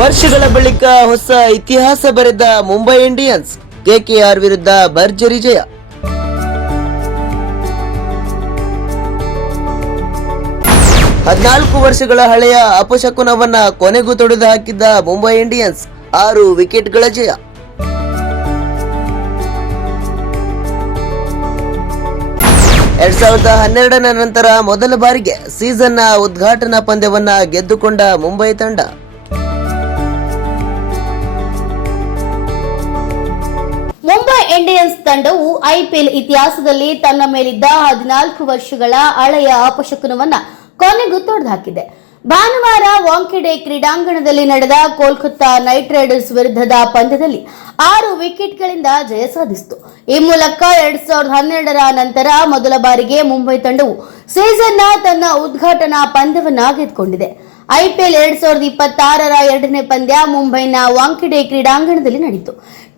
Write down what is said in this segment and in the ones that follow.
ವರ್ಷಗಳ ಬಳಿಕ ಹೊಸ ಇತಿಹಾಸ ಬರೆದ ಮುಂಬೈ ಇಂಡಿಯನ್ಸ್, ಕೆಕೆಆರ್ ವಿರುದ್ಧ ಭರ್ಜರಿ ಜಯ. ಹದಿನಾಲ್ಕು ವರ್ಷಗಳ ಹಳೆಯ ಅಪಶಕುನವನ್ನ ಕೊನೆಗೂ ತೊಡೆದು ಹಾಕಿದ್ದ ಮುಂಬೈ ಇಂಡಿಯನ್ಸ್ 6 ವಿಕೆಟ್ಗಳ ಜಯ. ಎರಡ್ 2012ರ ನಂತರ ಮೊದಲ ಬಾರಿಗೆ ಸೀಸನ್ನ ಉದ್ಘಾಟನಾ ಪಂದ್ಯವನ್ನ ಗೆದ್ದುಕೊಂಡ ಮುಂಬೈ ತಂಡ. ಮುಂಬೈ ಇಂಡಿಯನ್ಸ್ ತಂಡವು ಐಪಿಎಲ್ ಇತಿಹಾಸದಲ್ಲಿ ತನ್ನ ಮೇಲಿದ್ದ 14 ವರ್ಷಗಳ ಹಳೆಯ ಅಪಶಕುನವನ್ನ ಕೊನೆಗೂ ತೊಡೆದುಹಾಕಿದೆ. ಭಾನುವಾರ ವಾಂಖೆಡೆ ಕ್ರೀಡಾಂಗಣದಲ್ಲಿ ನಡೆದ ಕೋಲ್ಕತ್ತಾ ನೈಟ್ ರೈಡರ್ಸ್ ವಿರುದ್ಧದ ಪಂದ್ಯದಲ್ಲಿ 6 ವಿಕೆಟ್ಗಳಿಂದ ಜಯ ಸಾಧಿಸಿತು. ಈ ಮೂಲಕ 2012ರ ನಂತರ ಮೊದಲ ಬಾರಿಗೆ ಮುಂಬೈ ತಂಡವು ಸೀಸನ್ನ ತನ್ನ ಉದ್ಘಾಟನಾ ಪಂದ್ಯವನ್ನ ಗೆದ್ದುಕೊಂಡಿದೆ. ಐಪಿಎಲ್ 2026ರ ಎರಡನೇ ಪಂದ್ಯ ಮುಂಬೈನ ವಾಂಖೆಡೆ ಕ್ರೀಡಾಂಗಣದಲ್ಲಿ ನಡೆಯಿತು.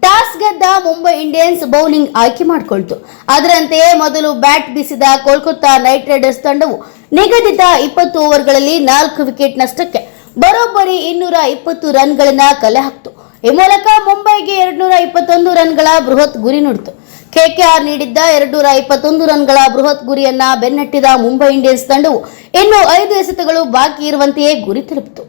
ಟಾಸ್ ಗೆದ್ದ ಮುಂಬೈ ಇಂಡಿಯನ್ಸ್ ಬೌಲಿಂಗ್ ಆಯ್ಕೆ ಮಾಡಿಕೊಳ್ತು. ಅದರಂತೆಯೇ ಮೊದಲು ಬ್ಯಾಟ್ ಬೀಸಿದ ಕೋಲ್ಕತ್ತಾ ನೈಟ್ ರೈಡರ್ಸ್ ತಂಡವು ನಿಗದಿತ 20 ಓವರ್ಗಳಲ್ಲಿ 4 ವಿಕೆಟ್ ನಷ್ಟಕ್ಕೆ ಬರೋಬ್ಬರಿ 220 ರನ್ಗಳನ್ನ ಕಲೆ ಹಾಕಿತು. ಈ ಮೂಲಕ ಮುಂಬೈಗೆ 221 ರನ್ಗಳ ಬೃಹತ್ ಗುರಿ ನೀಡಿತು. ಕೆಕೆಆರ್ ನೀಡಿದ್ದ 221 ರನ್ಗಳ ಬೃಹತ್ ಗುರಿಯನ್ನ ಬೆನ್ನಟ್ಟಿದ ಮುಂಬೈ ಇಂಡಿಯನ್ಸ್ ತಂಡವು ಇನ್ನು 5 ಎಸೆತಗಳು ಬಾಕಿ ಇರುವಂತೆಯೇ ಗುರಿ ತಲುಪಿತು.